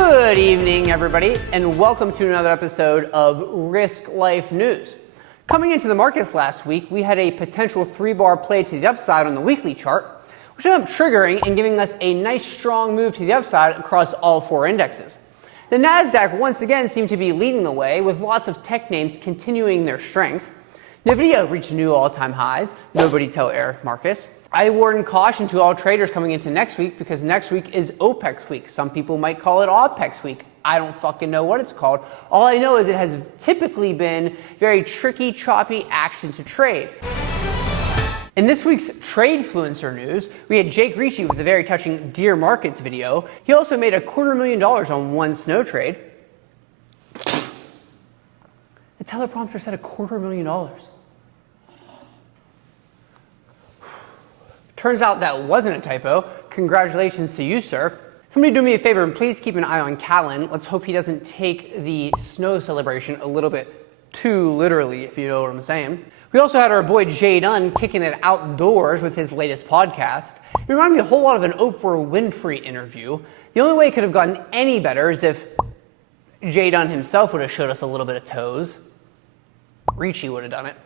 Good evening, everybody, and welcome to another episode of Risk Life News. Coming into the markets last week, we had a potential 3-bar play to the upside on the weekly chart, which ended up triggering and giving us a nice strong move to the upside across all 4 indexes. The NASDAQ once again seemed to be leading the way, with lots of tech names continuing their strength. NVIDIA reached new all-time highs. Nobody tell Eric Marcus. I warn caution to all traders coming into next week because next week is OPEX week. Some people might call it OPEX week. I don't fucking know what it's called. All I know is it has typically been very tricky, choppy action to trade. In this week's Tradefluencer news, we had Jake Ricci with a very touching Dear Markets video. He also made $250,000 on one snow trade. The teleprompter said $250,000. Turns out that wasn't a typo. Congratulations to you, sir. Somebody do me a favor and please keep an eye on Callan. Let's hope he doesn't take the snow celebration a little bit too literally, if you know what I'm saying. We also had our boy Jdun kicking it outdoors with his latest podcast. It reminded me a whole lot of an Oprah Winfrey interview. The only way it could have gotten any better is if Jdun himself would have showed us a little bit of toes. Ricci would have done it.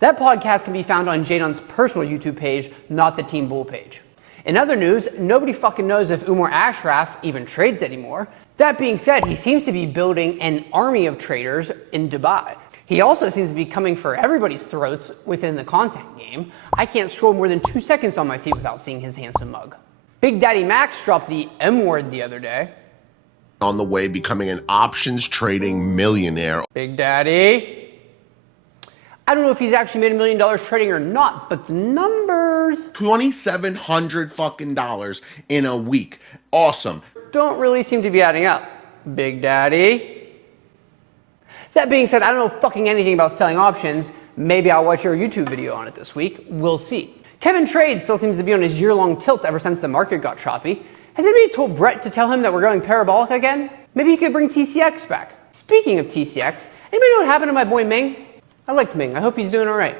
That podcast can be found on Jdun's personal YouTube page, not the Team Bull page. In other news, nobody fucking knows if Umar Ashraf even trades anymore. That being said, he seems to be building an army of traders in Dubai. He also seems to be coming for everybody's throats within the content game. I can't scroll more than 2 seconds on my feet without seeing his handsome mug. Big Daddy Max dropped the M word the other day. On the way becoming an options trading millionaire. Big Daddy. I don't know if he's actually made $1 million trading or not, but the numbers $2,700 fucking dollars in a week. Awesome. Don't really seem to be adding up. Big Daddy. That being said, I don't know fucking anything about selling options. Maybe I'll watch your YouTube video on it this week. We'll see. Kevin Trades still seems to be on his year-long tilt ever since the market got choppy. Has anybody told Brett to tell him that we're going parabolic again? Maybe he could bring TCX back. Speaking of TCX, anybody know what happened to my boy Ming? I like Ming. I hope he's doing all right.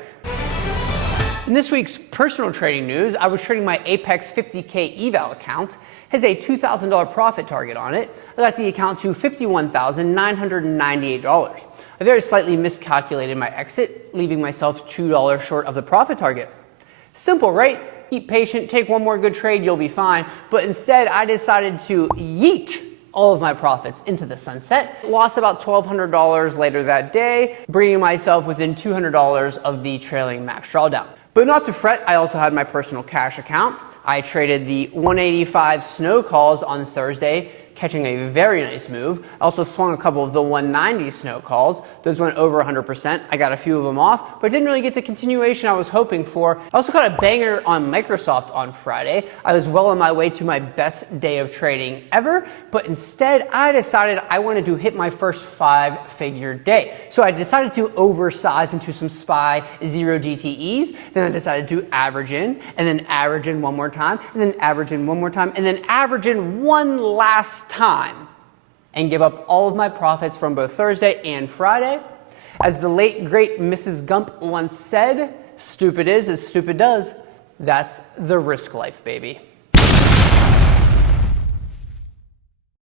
In this week's personal trading news, I was trading my Apex 50K eval account. It has a $2,000 profit target on it. I got the account to $51,998. I very slightly miscalculated my exit, leaving myself $2 short of the profit target. Simple, right? Keep patient, take one more good trade, you'll be fine. But instead, I decided to yeet all of my profits into the sunset. Lost about $1,200 later that day, bringing myself within $200 of the trailing max drawdown. But not to fret, I also had my personal cash account. I traded the 185 snow calls on Thursday, catching a very nice move. I also swung a couple of the 190 snow calls. Those went over 100%. I got a few of them off, but didn't really get the continuation I was hoping for. I also got a banger on Microsoft on Friday. I was well on my way to my best day of trading ever, but instead I decided I wanted to hit my first 5-figure day. So I decided to oversize into some SPY 0 DTEs. Then I decided to average in, and then average in one more time, and then average in one more time, and then average in one last time and give up all of my profits from both Thursday and Friday. As the late great Mrs. Gump once said, stupid is as stupid does. That's the risk life, baby.